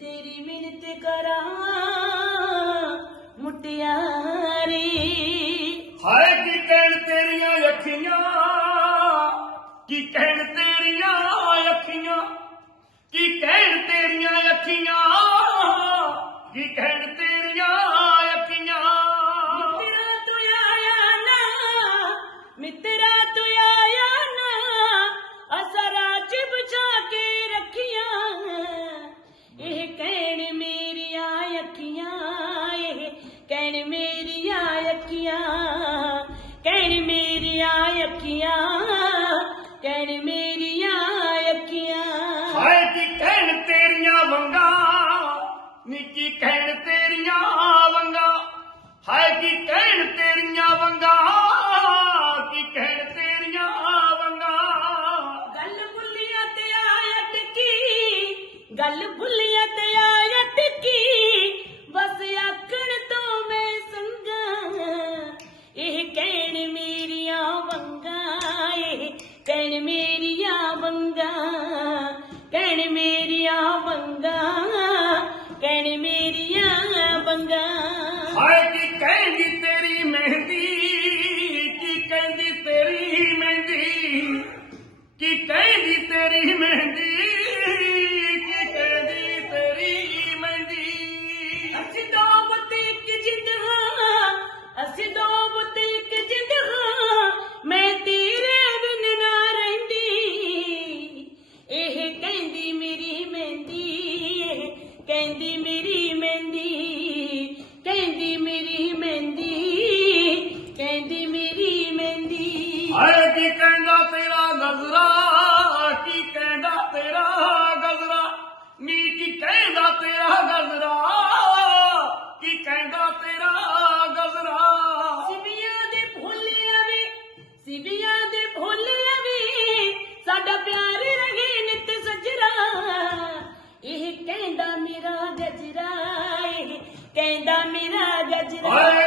ਤੇਰੀ ਮਿਹਨਤ ਕਰਾਂ ਮੁਟਿਆਰੀ। ਹਾਏ ਕੀ ਕਹਿਣ ਤੇਰੀਆਂ ਅੱਖੀਆਂ। ਕੀ ਕਹਿਣ ਤੇਰੀਆਂ ਅੱਖੀਆਂ? ਕੀ ਕਹਿਣ ਤੇਰੀਆਂ ਅੱਖੀਆਂ? ਕੀ ਕਹਿਣ ਤੇਰੀਆਂ ਅੱਖੀਆਂ? ਮਿੱਤਰਾ ਤੂੰ ਆਇਆ ਨਾ, ਮਿੱਤਰਾ ਤੂੰ ਆਇਆ ਨਾ ਅਸਰਾ ਚ ਬਚਾ ਕੇ ਰੱਖੀਆਂ। ਇਹ ਕਹਿਣ ਮੇਰੀਆਂ ਅੱਖੀਆਂ, ਇਹ ਕਹਿਣ ਮੇਰੀਆਂ ਅੱਖੀਆਂ, ਕਹਿਣ ਮੇਰੀਆਂ ਅੱਖੀਆਂ। ਕਹਿਣ ਮੇਰੀਆਂ ਅੱਖੀਆਂ। ਹਾਏ ਕੀ ਕਹਿਣ ਤੇਰੀਆਂ ਵੰਗਾ ਨੀ ਕੀ ਕਹਿਣ ਤੇਰੀਆਂ ਵੰਗਾ। ਹਾਏ ਕੀ ਕਹਿਣ ਤੇਰੀਆਂ ਵੰਗਾ ਕੀ ਕਹਿਣ ਤੇਰੀਆਂ ਵੰਗਾ। ਗੱਲ ਬੁੱਲੀਆਂ ਤੇ ਆਇਆ ਟਿੱਕੀ ਗੱਲ ਬੁੱਲੀਆਂ ਤੇ ਆਇਆ ਟਿੱਕੀ ਬਸ ਆਖਣ ਤੋਂ ਮੈਂ ਸੰਗਾ। ਇਹ ਕਹਿਣ ਮੇਰੀਆਂ ਵੰਗਾ ਇਹ ਕਹਿਣ ਮੇਰੀਆਂ ਵੰਗਾ ਕਹਿੰਦੀ ਮੇਰੀ ਮਹਿੰਦੀ ਕਹਿੰਦੀ ਮੇਰੀ ਮਹਿੰਦੀ। ਇਹ ਕਹਿੰਦਾ